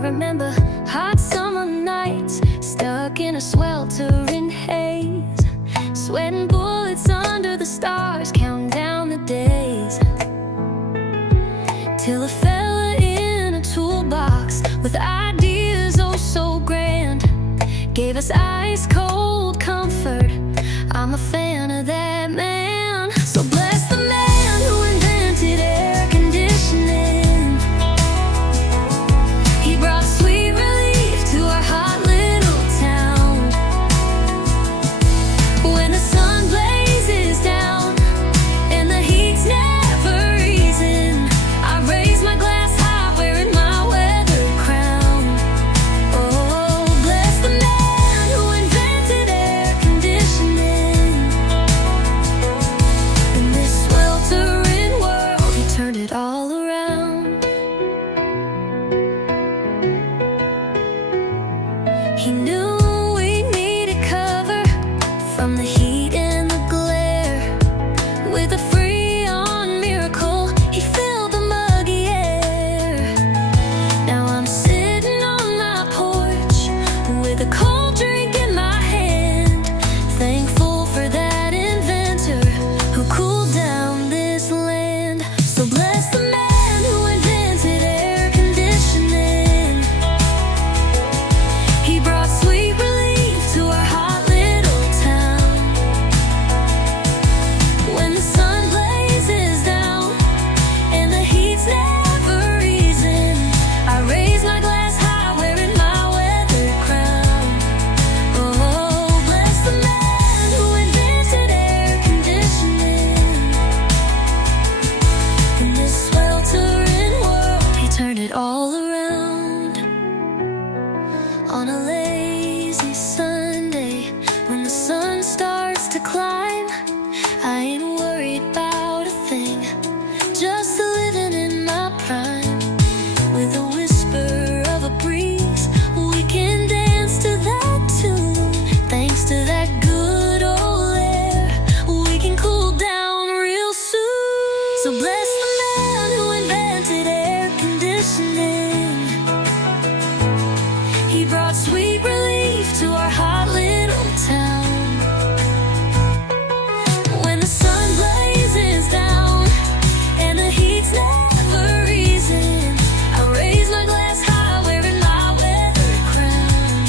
remember hot summer nights, stuck in a sweltering haze, sweating bullets under the stars, counting down the days, till a fella in a toolbox with ideas oh so grand gave us ice cold comfort. I'm a fan of that man. So bless the man who invented air conditioning. He brought sweet relief to our hot little town. When the sun blazes down and the heat's never easing, I raise my glass high wearing my weather crown. Oh, bless the man who invented air conditioning. In this sweltering world, he turned it all around. He knew we needed cover from the heat and the glare. With a Freon miracle, he filled the muggy air. Now I'm sitting on my porch with a cold drink in my hand, thankful for that inventor who cooled down this land. So bless the man who invented air conditioning. He brought sweet relief to our hot little town. When the sun blazes down and the heat's never easing, I raise my glass high wearing my weather crown. Oh, bless the man who invented air conditioning. In this sweltering world, he turned it all around. On a lazy Sunday, when the sun starts to climb, I ain't worried about a thing, just living in my prime. With a whisper of a breeze, we can dance to that tune. Thanks to that good old air, we can cool down real soon. So bless the man who invented air conditioning. He brought sweet relief to our hot little town. When the sun blazes down and the heat's never easing, I raise my glass high wearing my weather crown.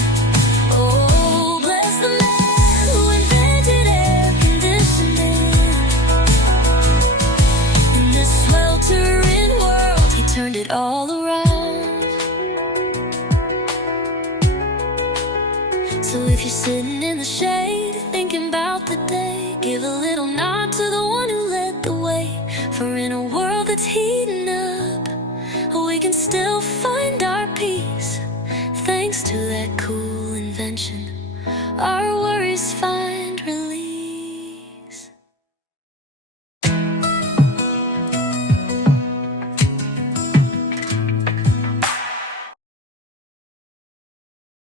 Oh, bless the man who invented air conditioning. In this sweltering world, he turned it all around. So if you're sitting in the shade, thinking about the day, give a little nod to the one who led the way. For in a world that's heating up, we can still find our peace, thanks to that cool invention. Our world